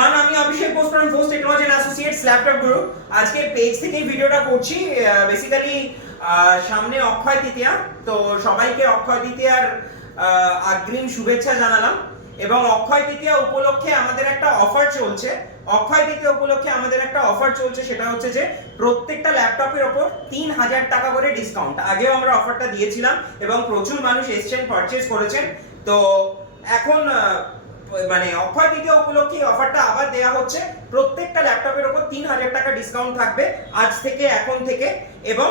Abhishek Bose from post technology and associates laptop Guru আজকে page থেকেই ভিডিওটা করছি বেসিক্যালি সামনে অক্ষয় তৃতীয়া। তো সবাইকে অক্ষয় তৃতীয়ার আহ, অগ্রিম শুভেচ্ছা জানালাম। এবং অক্ষয় তৃতীয়া উপলক্ষে আমাদের একটা অফার চলছে। অক্ষয় তৃতীয়া উপলক্ষে আমাদের একটা অফার চলছে সেটা হচ্ছে যে প্রত্যেকটা ল্যাপটপের ওপর তিন হাজার টাকা করে ডিসকাউন্ট আগেও আমরা অফারটা দিয়েছিলাম এবং প্রচুর মানুষ এসছেন পারচেজ করেছেন। তো এখন মানে অক্ষয় তৃতীয়া উপলক্ষে অফারটা আবার দেয়া হচ্ছে। প্রত্যেকটা ল্যাপটপের ওপর তিন হাজার টাকা ডিসকাউন্ট থাকবে আজ থেকে, এখন থেকে এবং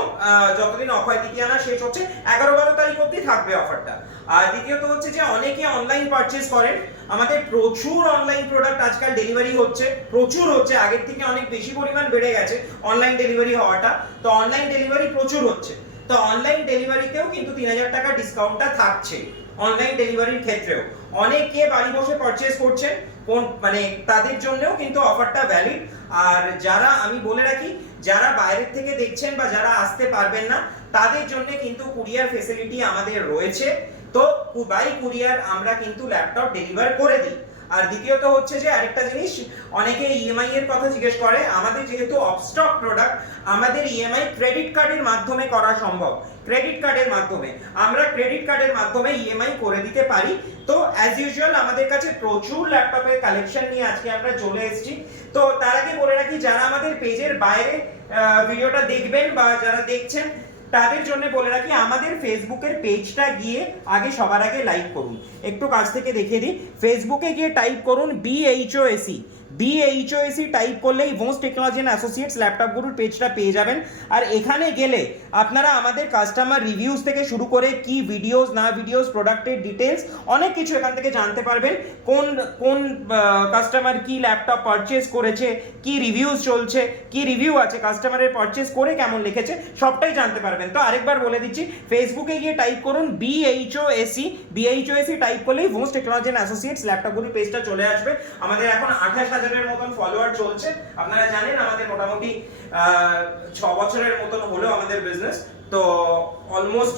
যতদিন অক্ষয় তৃতীয়া না শেষ হচ্ছে, এগারো বারো তারিখ অব্দি থাকবে অফারটা আর দ্বিতীয়ত হচ্ছে যে অনেকে অনলাইন পারচেস করেন। আমাদের প্রচুর অনলাইন প্রোডাক্ট আজকাল ডেলিভারি হচ্ছে, প্রচুর হচ্ছে, আগের থেকে অনেক বেশি পরিমাণ বেড়ে গেছে অনলাইন ডেলিভারি হওয়াটা। তো অনলাইন ডেলিভারি প্রচুর হচ্ছে। তো অনলাইন ডেলিভারিতেও কিন্তু তিন হাজার টাকা ডিসকাউন্টটা থাকছে অনলাইন ডেলিভারির ক্ষেত্রেও। অনেকে বাড়ি বসে পারচেস করছেন, কোন মানে তাদের জন্যও কিন্তু অফারটা ভ্যালিড আর যারা, আমি বলে রাখি, যারা বাইরের থেকে দেখছেন বা যারা আসতে পারবেন না, তাদের জন্য কিন্তু কুরিয়ার ফেসিলিটি আমাদের রয়েছে। তো বাই কুরিয়ার আমরা কিন্তু ল্যাপটপ ডেলিভার করে দিই। আর দ্বিতীয়ত হচ্ছে যে আরেকটা জিনিস, অনেকে ইএমআই এর কথা জিজ্ঞেস করে, আমাদের যেহেতু অফস্টক প্রোডাক্ট আমাদের ইএমআই ক্রেডিট কার্ডের মাধ্যমে করা সম্ভব। ক্রেডিট কার্ডের মাধ্যমে। আমরা ক্রেডিট কার্ডের মাধ্যমে ইএমআই করে দিতে পারি। তো অ্যাজ ইউজুয়াল আমাদের কাছে প্রচুর ল্যাপটপের কালেকশন নিয়ে আজকে আমরা চলে এসেছি। তো, তার আগে বলে রাখি, যারা আমাদের পেজের বাইরে ভিডিওটা দেখবেন বা যারা দেখছেন তাদের জন্য বলে রাখি, আমাদের ফেসবুকের পেজটা গিয়ে আগে সবার আগে লাইক করুন। একটু কাছ থেকে দেখিয়ে দিই। ফেসবুকে গিয়ে টাইপ করুন বিএইচওএসি বিএইচওএসি টাইপ করলেই Bhos technology and associates laptop গুরুর পেজটা পেয়ে যাবেন। আর এখানে গেলে আপনারা আমাদের কাস্টমার রিভিউজ থেকে শুরু করে কি ভিডিওস না ভিডিওস প্রোডাক্টের ডিটেলস অনেক কিছু এখান থেকে জানতে পারবেন। কোন কোন কাস্টমার কি ল্যাপটপ পারচেস করেছে, কি রিভিউজ চলছে, কি রিভিউ আছে কাস্টমারের পারচেস করে কেমন লিখেছে, সবটাই জানতে পারবেন। তো আরেকবার বলে দিচ্ছি ফেসবুকে গিয়ে টাইপ করুন বিএইচওএসি বিএইচওএসি টাইপ করলেই ভোস টেকনোলজি অ্যান্ড অ্যাসোসিয়েটস ল্যাপটপগুলির পেজটা চলে আসবে। আমাদের এখন আঠাশ হাজারের মতন ফলোয়ার চলছে। আপনারা জানেন আমাদের মোটামুটি ছ বছরের মতন হলো আমাদের বিজনেস তো অলমোস্ট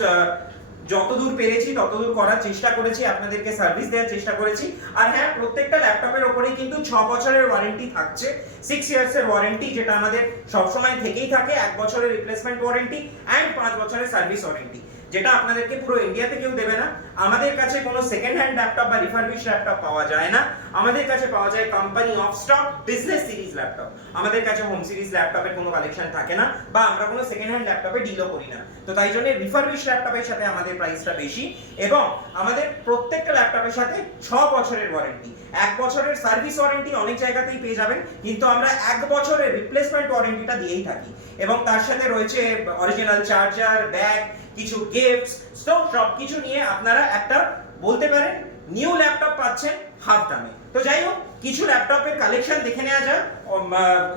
যতদূর পেরেছি, ততদূর করার চেষ্টা করেছি, আপনাদেরকে সার্ভিস দেওয়ার চেষ্টা করেছি। আর হ্যাঁ প্রত্যেকটা ল্যাপটপের ওপরেই কিন্তু ছ বছরের ওয়ারেন্টি থাকছে। সিক্স ইয়ার্স এর ওয়ারেন্টি যেটা আমাদের সবসময় থেকেই থাকে, এক বছরের রিপ্লেসমেন্ট ওয়ারেন্টি অ্যান্ড পাঁচ বছরের সার্ভিস ওয়ারেন্টি যেটা আপনাদেরকে পুরো ইন্ডিয়াতে কেউ দেবে না। আমাদের কাছে কোনো সেকেন্ড হ্যান্ড ল্যাপটপ বা রিফারবিশ ল্যাপটপ পাওয়া যায় না। আমাদের কাছে পাওয়া যায় company off stock business series laptop আমাদের কাছে হোম সিরিজ ল্যাপটপের কোনো কালেকশন থাকে না বা আমরা কোনো সেকেন্ড হ্যান্ড ল্যাপটপে ডিলও করি না। তো তাই জন্য রিফারবিশ ল্যাপটপের সাথে আমাদের প্রাইসটা বেশি এবং আমাদের প্রত্যেকটা ল্যাপটপের সাথে ছ বছরের ওয়ারেন্টি এক বছরের সার্ভিস ওয়ারেন্টি অনেক জায়গাতেই পেয়ে যাবেন, কিন্তু আমরা এক বছরের রিপ্লেসমেন্ট ওয়ারেন্টিটা দিয়েই থাকি। এবং তার সাথে রয়েছে অরিজিনাল চার্জার ব্যাগ কিছু গিফটস তো সব কিছু নিয়ে আপনারা একটা বলতে পারেন নিউ ল্যাপটপ পাচ্ছেন হাফ দামে। তো যাই হোক, কিছু ল্যাপটপের কালেকশন দেখে নেওয়া যাক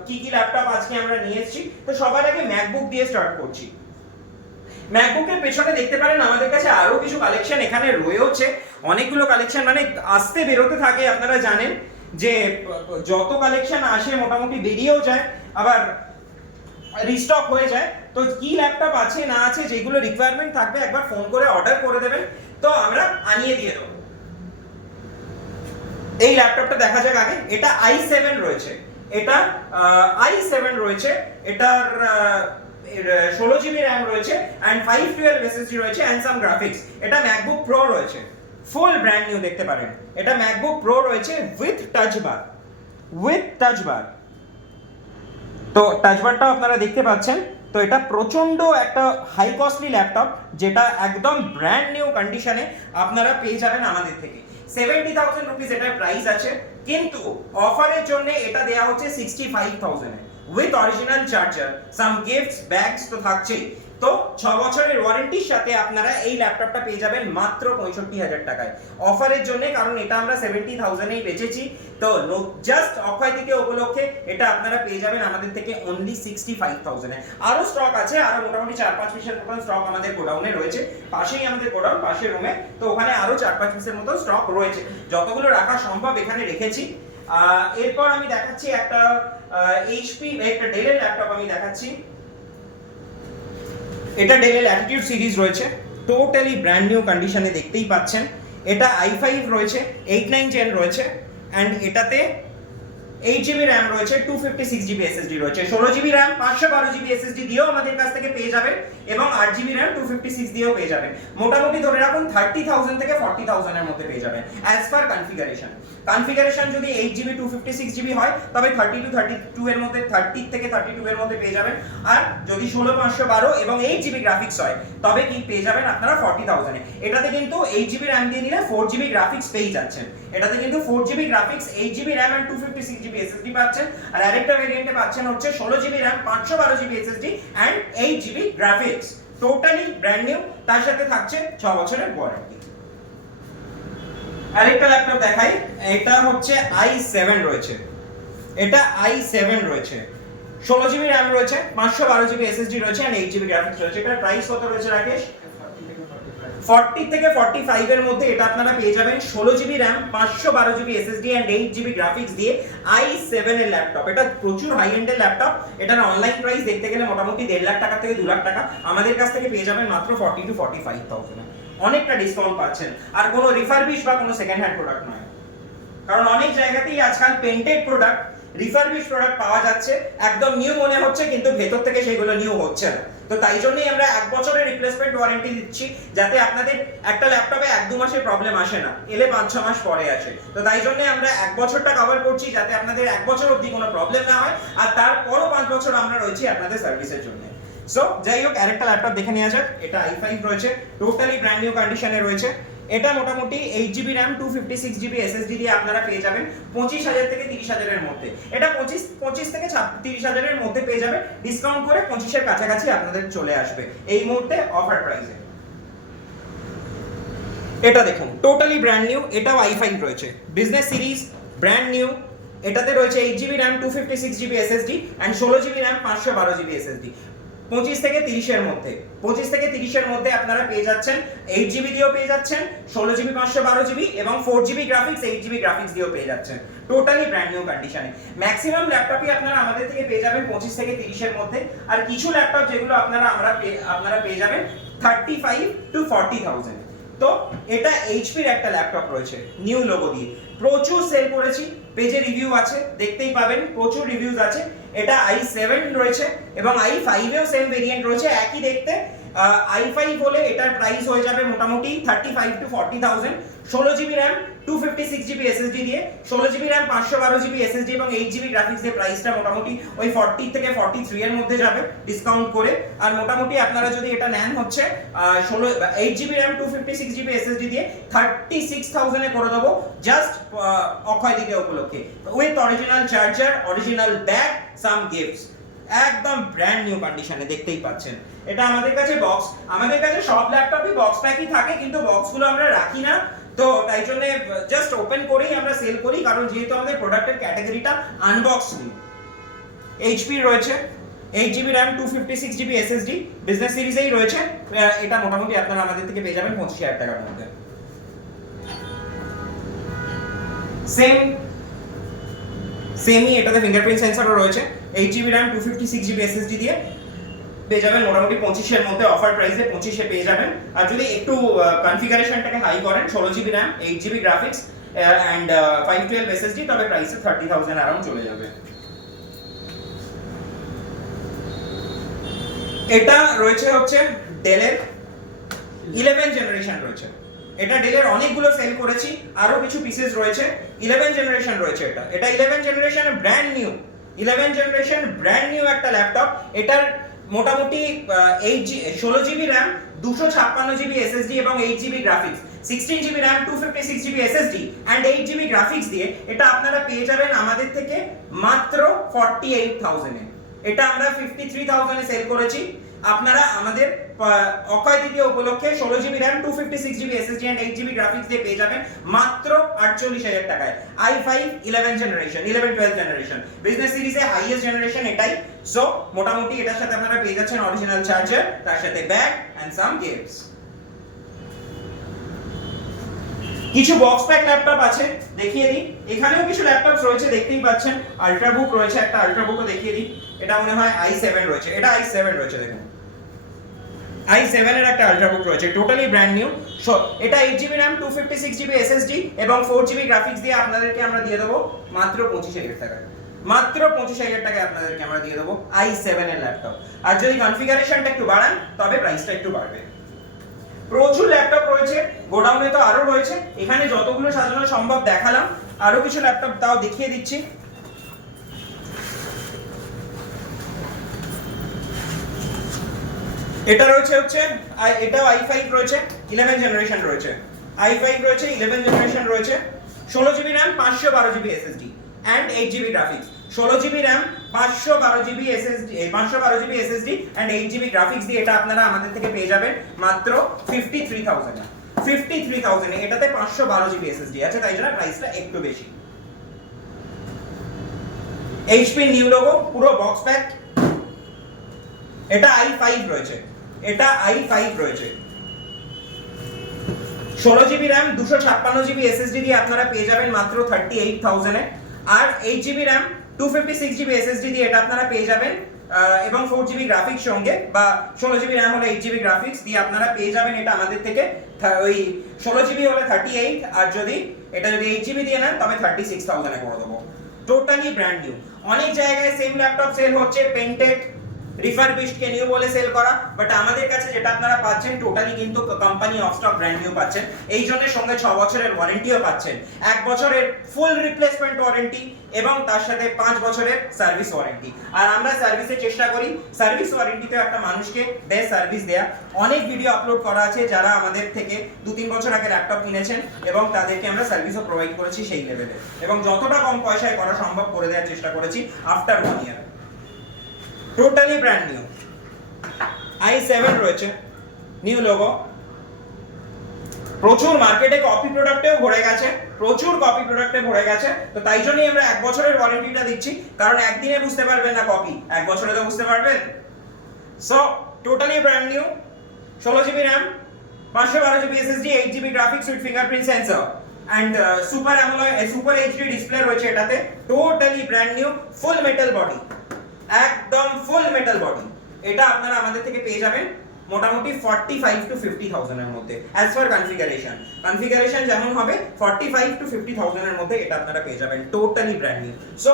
কি কি ল্যাপটপ আজকে আমরা নিয়ে এসেছি। তো সবার আগে ম্যাকবুক দিয়ে স্টার্ট করছি। ম্যাকবুকের পেছনে দেখতে পারেন আমাদের কাছে আরও কিছু কালেকশন এখানে রয়েছে অনেকগুলো কালেকশন মানে আসতে বেরোতে থাকে, আপনারা জানেন যে, যত কালেকশন আসে মোটামুটি বেরিয়েও যায়, আবার রিস্টক হয়ে যায়। তো কি ল্যাপটপ আছে, না আছে, যেগুলো রিকোয়ারমেন্ট থাকবে, একবার ফোন করে অর্ডার করে দেবেন। তো আমরা আনিয়ে দিয়ে দেবো। এই ল্যাপটপটা দেখা যাক আগে। এটা আই সেভেন রয়েছে। এটা আই সেভেন রয়েছে। এটার ষোলো জিবি র্যাম রয়েছে অ্যান্ড ফাইভ টুয়েলভ এসএসডি রয়েছে অ্যান্ড সাম গ্রাফিক্স এটা ম্যাকবুক প্রো রয়েছে। ফুল ব্র্যান্ড নিউ দেখতে পারেন। এটা ম্যাকবুক প্রো রয়েছে with touch bar with touch bar তো টাচবারটাও আপনারা দেখতে পাচ্ছেন। তো এটা প্রচণ্ড একটা হাই কস্টলি ল্যাপটপ যেটা একদম ব্র্যান্ড নিউ কন্ডিশনে আপনারা পেয়ে যাবেন আমাদের থেকে। সেভেন্টি থাউজেন্ড রুপিস এটার প্রাইস আছে, কিন্তু অফারের জন্য এটা দেওয়া হচ্ছে sixty five থাউজেন্ডে with original charger some gifts bags তো থাকছেই। তো ছ বছরের ওয়ারেন্টির সাথে আপনারা এই ল্যাপটপটা পেয়ে যাবেন মাত্র পঁয়ষট্টি হাজার টাকায়। অফারের জন্য, কারণ এটা আমরা সেভেন্টি থাউজেন্ডেই বেচেছি, তো জাস্ট অক্ষয় তৃতীয় উপলক্ষে এটা আপনারা পেয়ে যাবেন আমাদের থেকে অনলি সিক্সটি ফাইভ থাউজেন্ডে আরও স্টক আছে আরও মোটামুটি চার পাঁচ পিসের মতন স্টক আমাদের গোডাউনে রয়েছে। পাশেই আমাদের গোডাউন পাশের রুমে তো ওখানে আরও চার পাঁচ পিসের মতো স্টক রয়েছে। যতগুলো রাখা সম্ভব এখানে রেখেছি। এরপর আমি দেখাচ্ছি একটা এইচপি একটা ডেলের ল্যাপটপ আমি দেখাচ্ছি। এটা ডেলের ল্যাটিটিউড সিরিজ রয়েছে। টোটালি ব্র্যান্ড নিউ কন্ডিশনে দেখতেই পাচ্ছেন। এটা আই ফাইভ রয়েছে এইট নাইন জেন রয়েছে। অ্যান্ড এটাতে এইট জিবি র্যাম রয়েছে two fifty six GB SSD রয়েছে। ষোলো জিবি র্যাম পাঁচশো বারো জিবি এসএসডি দিয়েও আমাদের কাছ থেকে পেয়ে যাবেন এবং আট GB RAM two fifty six দিয়েও পেয়ে যাবেন। মোটামুটি ধরে রাখুন থার্টি থাউজেন্ড থেকে ফর্টি থাউজেন্ডের মধ্যে পেয়ে যাবেন অ্যাজ পার কনফিগারেশন কনফিগারেশন যদি eight GB two fifty six GB হয়, তবে থার্টি টু থার্টি টু এর মধ্যে থার্টি থেকে থার্টি টু এর মধ্যে পেয়ে যাবেন। আর যদি ষোলো, পাঁচশো, বারো এবং এইট জিবি গ্রাফিক্স হয়, তবে কি পেয়ে যাবেন আপনারা ফর্টি থাউজেন্ডে এটাতে কিন্তু এইট জিবি র্যাম দিয়ে নিলে ফোর জিবি গ্রাফিক্স পেয়ে যাচ্ছেন। এটাতে কিন্তু four GB graphics eight GB RAM and two fifty six GB SSD পাচ্ছেন। আর আরেকটা ভেরিয়েন্টে পাচ্ছেন হচ্ছে ষোলো জিবি র্যাম পাঁচশো বারো GB SSD and eight GB graphics totally brand new তার সাথে থাকছে ছ বছরের ওয়ারেন্টি আরেকটা ল্যাপটপ দেখাই, এটা হচ্ছে আই সেভেন রয়েছে। এটা আই সেভেন রয়েছে। ষোলো জিবি র্যাম রয়েছে, পাঁচশো বারো জিবি এসএসডি রয়েছে অ্যান্ড এইট জিবি গ্রাফিক্স রয়েছে। এটার প্রাইস কত রয়েছে রাকেশ? ফর্টি থেকে ফর্টি ফাইভ এর মধ্যে এটা আপনারা পেয়ে যাবেন। ষোলো জিবি র্যাম, পাঁচশো বারো GB SSD and eight GB graphics দিয়ে আই সেভেন এর ল্যাপটপ এটা প্রচুর হাই এন্ডের ল্যাপটপ এটার অনলাইন প্রাইস দেখতে গেলে মোটামুটি দেড় লাখ টাকা থেকে দু লাখ টাকা। আমাদের কাছ থেকে পেয়ে যাবেন মাত্র forty two forty five thousand অনেকটা ডিসকাউন্ট পাচ্ছেন। আর কোনো রিফারবিশ বা কোনো সেকেন্ড হ্যান্ড প্রোডাক্ট নয়। কারণ অনেক জায়গাতেই আজকাল পেন্টেড প্রোডাক্ট রিফারবিশ প্রোডাক্ট পাওয়া যাচ্ছে। একদম নিউ মনে হচ্ছে, কিন্তু ভেতর থেকে সেগুলো নিউ হচ্ছে না। তো তাই জন্যই আমরা এক বছরের রিপ্লেসমেন্ট ওয়ারেন্টি দিচ্ছি, যাতে আপনাদের একটা ল্যাপটপে এক দু মাসের প্রবলেম আসে না, এলে পাঁচ ছ মাস পরে আসে। তো তাই জন্য আমরা এক বছরটা কভার করছি, যাতে আপনাদের এক বছর অবধি কোনো প্রবলেম না হয়, আর তারপরও পাঁচ বছর আমরা রয়েছি আপনাদের সার্ভিসের জন্য। সো যাই হোক, আরেকটা ল্যাপটপ দেখে নেওয়া যাক। এটা আই ফাইভ রয়েছে টোটালি ব্র্যান্ড নিউ কন্ডিশনে রয়েছে। এটা মোটামুটি eight GB RAM two fifty six GB SSD দিয়ে আপনারা পেয়ে যাবেন পঁচিশ হাজার থেকে তিরিশ হাজারের মধ্যে। এটা পঁচিশ পঁচিশ থেকে তিরিশ হাজারের মধ্যে পেয়ে যাবে ডিসকাউন্ট করে পঁচিশের কাছাকাছি আপনাদের চলে আসবে এই মুহূর্তে অফার প্রাইসে এটা দেখুন টোটালি ব্র্যান্ড নিউ এটা ওয়াইফাই রয়েছে। বিজনেস সিরিজ ব্র্যান্ড নিউ এটাতে রয়েছে eight GB RAM two fifty six GB SSD and ষোলো জিবি র্যাম পাঁচশো বারো জিবি এসএসডি পঁচিশ থেকে তিরিশের মধ্যে। পঁচিশ থেকে তিরিশের মধ্যে আপনারা পেয়ে যাচ্ছেন এইট জিবি দিয়েও পেয়ে যাচ্ছেন, ষোলো জিবি পাঁচশো বারো জিবি এবং four GB graphics eight GB graphics দিয়েও পেয়ে যাচ্ছেন। টোটালি ব্র্যান্ড নিউ কন্ডিশনে ম্যাক্সিমাম ল্যাপটপই আপনারা আমাদের থেকে পেয়ে যাবেন পঁচিশ থেকে তিরিশের মধ্যে। আর কিছু ল্যাপটপ যেগুলো আপনারা আমরা আপনারা পেয়ে যাবেন thirty five to forty thousand তো এটা এইচপির একটা ল্যাপটপ রয়েছে নিউ লোগো দিয়ে। প্রচুর সেল করেছি পেজে রিভিউ আছে, দেখতেই পাবেন, প্রচুর রিভিউজ আছে। এটা আই সেভেন রয়েছে এবং আই ফাইভেও সেম ভেরিয়েন্ট রয়েছে। একই দেখতে আই ফাইভ হলে এটার প্রাইস হয়ে যাবে মোটামুটি thirty five to forty thousand ষোলো GB RAM two fifty six GB SSD দিয়ে, ষোলো জিবি র্যাম পাঁচশো বারো জিবি এসএসডি এবং এইট জিবি গ্রাফিক্স দিয়ে প্রাইসটা মোটামুটি ওই ফর্টি থেকে ফর্টি থ্রি এর মধ্যে যাবে ডিসকাউন্ট করে। আর মোটামুটি আপনারা যদি এটা নেন হচ্ছে ষোলো eight GB RAM two fifty six GB SSD দিয়ে থার্টি সিক্স থাউজেন্ডে করে দেবো জাস্ট অক্ষয় দ্বিতীয় উপলক্ষে। With original charger original bag some gifts একদম ব্র্যান্ড নিউ কন্ডিশনে দেখতেই পাচ্ছেন। এটা আমাদের কাছে বক্স আমাদের কাছে সব ল্যাপটপই বক্স প্যাকই থাকে, কিন্তু বক্সগুলো আমরা রাখি না। তাই জন্য জাস্ট ওপেন করেই আমরা সেল করি, কারণ যেহেতু আমাদের প্রোডাক্টের ক্যাটাগরিটা আনবক্স নেই। এইচপি রয়েছে eight GB RAM two fifty six GB SSD business সিরিজেই রয়েছে। এটা মোটামুটি আপনারা আমাদের থেকে পেয়ে যাবেন পঁচিশ হাজার টাকার মধ্যে। সেম সেমই এটাতে ফিঙ্গারপ্রিন্ট সেন্সরও রয়েছে eight GB RAM two fifty six GB SSD দিয়ে। পেয়ে যাবেন। মোটামুটি পঁচিশের মধ্যে অফার প্রাইসে পঁচিশে পেয়ে যাবেন। আর যদি একটু কনফিগারেশনটাকে হাই করেন, ষোলো GB RAM eight GB graphics and five twelve SSD তবে প্রাইসে থার্টি থাউজেন্ড অ্যারাউন্ড চলে যাবে। এটা রয়েছে হচ্ছে ডেলের ইলেভেন জেনারেশন রয়েছে। এটা ডেলের অনেকগুলো সেল করেছি আরও কিছু পিসেস রয়েছে। ইলেভেন জেনারেশন রয়েছে এটা। এটা eleven generation brand new eleven generation brand new একটা ল্যাপটপ এটার মোটামুটি এইট জি ষোলো জিবি র্যাম দুশো ছাপ্পান্ন জিবি এসএসডি এবং eight GB graphics sixteen GB RAM two fifty six GB SSD and eight GB graphics দিয়ে এটা আপনারা পেয়ে যাবেন আমাদের থেকে মাত্র ফর্টি এইট থাউজেন্ডে এটা আমরা ফিফটি থ্রি থাউজেন্ডে সেল করেছি। আপনারা আমাদের অক্ষয় তৃতীয় উপলক্ষে ষোলো GB RAM two fifty six GB SSD and eight GB graphics দিয়ে পেয়ে যাবেন মাত্র আটচল্লিশ হাজার টাকায়। I five eleven generation eleven twelve generation business সিরিজে হাইয়েস্ট জেনারেশন এটাই। সো মোটামুটি এটার সাথে আপনারা পেয়ে যাচ্ছেন অরিজিনাল চার্জার তার সাথে ব্যাগ অ্যান্ড সাম গিফটস কিছু বক্স প্যাক ল্যাপটপ আছে, দেখিয়ে দিই। এখানেও কিছু ল্যাপটপ রয়েছে, দেখতেই পাচ্ছেন। আল্ট্রাবুক রয়েছে, একটা আল্ট্রাবুকও দেখিয়ে দিই। এটা মনে হয় আই সেভেন রয়েছে। এটা আই সেভেন রয়েছে, দেখুন। আই সেভেন এর একটা আল্ট্রাবুক রয়েছে টোটালি ব্র্যান্ড নিউ সো এটা eight GB RAM two fifty six GB SSD এবং ফোর জিবি গ্রাফিক্স দিয়ে আপনাদেরকে আমরা দিয়ে দেবো মাত্র পঁচিশ হাজার টাকায়। মাত্র পঁচিশ হাজার টাকায় আপনাদেরকে আমরা দিয়ে দেবো আই সেভেন এর ল্যাপটপ আর যদি কনফিগারেশনটা একটু বাড়ান, তবে প্রাইসটা একটু বাড়বে। প্রচুর ল্যাপটপ রয়েছে গোডাউনে তো আরও রয়েছে। এখানে যতগুলো সাজানো সম্ভব দেখালাম। আরও কিছু ল্যাপটপ তাও দেখিয়ে দিচ্ছি। এটা রয়েছে হচ্ছে এটাও আই ফাইভ রয়েছে ইলেভেন জেনারেশন রয়েছে। আই ফাইভ রয়েছে ইলেভেন জেনারেশন রয়েছে। ষোলো জিবি র্যাম পাঁচশো বারো GB SSD and eight GB graphics ষোলো জিবি র্যাম পাঁচশো বারো জিবি এসএসডি পাঁচশো বারো GB SSD and eight GB graphics দিয়ে এটা আপনারা আমাদের থেকে পেয়ে যাবেন মাত্র fifty three thousand fifty three thousand এটাতে পাঁচশো বারো জিবি এসএসডি আছে, তাই জন্য প্রাইসটা একটু বেশি। এইচপি নিউ লোগো পুরো বক্স প্যাক এটা আই ফাইভ রয়েছে। এটা আই ফাইভ রয়েছে। ষোলো জিবি র্যাম দুশো ছাপ্পান্ন জিবি এসএসডি দিয়ে আপনারা পেয়ে যাবেন মাত্র থার্টি এইট থাউজেন্ডে আর eight GB RAM two fifty six GB SSD দিয়ে এটা আপনারা পেয়ে যাবেন এবং ফোর জিবি গ্রাফিক্স সঙ্গে, বা ষোলো জিবি র্যাম হলে এইট জিবি গ্রাফিক্স দিয়ে আপনারা পেয়ে যাবেন এটা আমাদের থেকে ওই ষোলো জিবি হলে থার্টি এইট আর যদি, এটা যদি এইট জিবি দিয়ে নেন, তবে থার্টি সিক্স থাউজেন্ডে করে দেবো। টোটালি ব্র্যান্ড নিউ অনেক জায়গায় সেম ল্যাপটপ সেল হচ্ছে পেন্টেড রিফারবিশড কে নিউ বলে সেল করা বাট আমাদের কাছে যেটা আপনারা পাচ্ছেন টোটালি কিন্তু company of stock brand new পাচ্ছেন। এই জন্য সঙ্গে ছ বছরের ওয়ারেন্টিও পাচ্ছেন। এক বছরের ফুল রিপ্লেসমেন্ট ওয়ারেন্টি এবং তার সাথে পাঁচ বছরের সার্ভিস ওয়ারেন্টি আর আমরা সার্ভিসের চেষ্টা করি। সার্ভিস ওয়ারেন্টিতে একটা মানুষকে বেস্ট সার্ভিস দেয়া। অনেক ভিডিও আপলোড করা আছে যারা আমাদের থেকে দু তিন বছর আগে ল্যাপটপ কিনেছেন এবং তাদেরকে আমরা সার্ভিসও প্রোভাইড করেছি সেই লেভেলে এবং যতটা কম পয়সায় করা সম্ভব করে দেওয়ার চেষ্টা করেছি after one year totally brand new I seven রয়েছে নিউ লোগো প্রচুর মার্কেটে কপি প্রোডাক্টেও ভরে গেছে, প্রচুর কপি প্রোডাক্টে ভরে গেছে। তো তাই জন্যই আমরা এক বছরের ওয়ারেন্টিটা দিচ্ছি, কারণ একদিনে বুঝতে পারবেন না কপি এক বছরে তো বুঝতে পারবেন। সো টোটালি ব্র্যান্ড নিউ ষোলো জিবি র্যাম পাঁচশো বারো GB SSD eight GB graphics with fingerprint sensor and super AMOLED super HD display রয়েছে এটাতে। Totally brand new full metal body একদম ফুল মেটাল বডি এটা আপনারা আমাদের থেকে পেয়ে যাবেন মোটামুটি ফর্টি ফাইভ টু ফিফটি থাউজেন্ডের মধ্যে অ্যাজ ফার কনফিগারেশন কনফিগারেশন যেমন হবে ফর্টি ফাইভ টু ফিফটি থাউজেন্ডের মধ্যে এটা আপনারা পেয়ে যাবেন টোটালি ব্র্যান্ড নিউ সো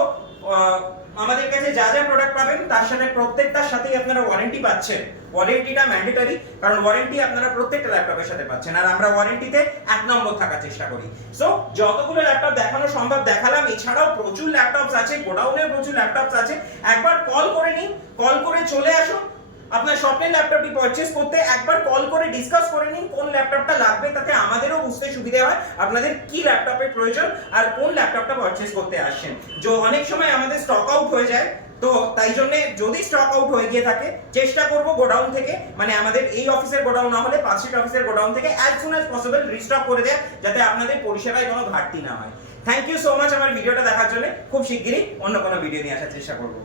আমাদের কাছে যা যা প্রোডাক্ট পাবেন, তার সাথে প্রত্যেকটার সাথেই আপনারা ওয়ারেন্টি পাচ্ছেন। ওয়ারেন্টিটা ম্যান্ডেটরি কারণ ওয়ারেন্টি আপনারা প্রত্যেকটা ল্যাপটপের সাথে পাচ্ছেন। আর আমরা ওয়ারেন্টিতে এক নম্বর থাকার চেষ্টা করি। সো যতগুলো ল্যাপটপ দেখানো সম্ভব দেখালাম, এছাড়াও প্রচুর ল্যাপটপস আছে গোডাউনেও প্রচুর ল্যাপটপস আছে। একবার কল করে নিন কল করে চলে আসুন। আপনার স্বপ্নের ল্যাপটপটি পারচেস করতে একবার কল করে ডিসকাস করে নিন কোন ল্যাপটপটা লাগবে, তাতে আমাদেরও বুঝতে সুবিধা হয় আপনাদের কি ল্যাপটপের প্রয়োজন আর কোন ল্যাপটপটা পারচেস করতে আসছেন। যে, অনেক সময় আমাদের স্টক আউট হয়ে যায়, তো তাই জন্য যদি স্টক আউট হয়ে গিয়ে থাকে, চেষ্টা করব গোডাউন থেকে মানে আমাদের এই অফিসের গোডাউন না হলে পাঁচশিট অফিসের গোডাউন থেকে as soon as possible restock করে দেয়, যাতে আপনাদের পরিষেবায় কোনো ঘাটতি না হয়। থ্যাংক ইউ সো মাচ আমার ভিডিওটা দেখার জন্য, খুব শিগগিরই অন্য কোনো ভিডিও নিয়ে আসার চেষ্টা করব।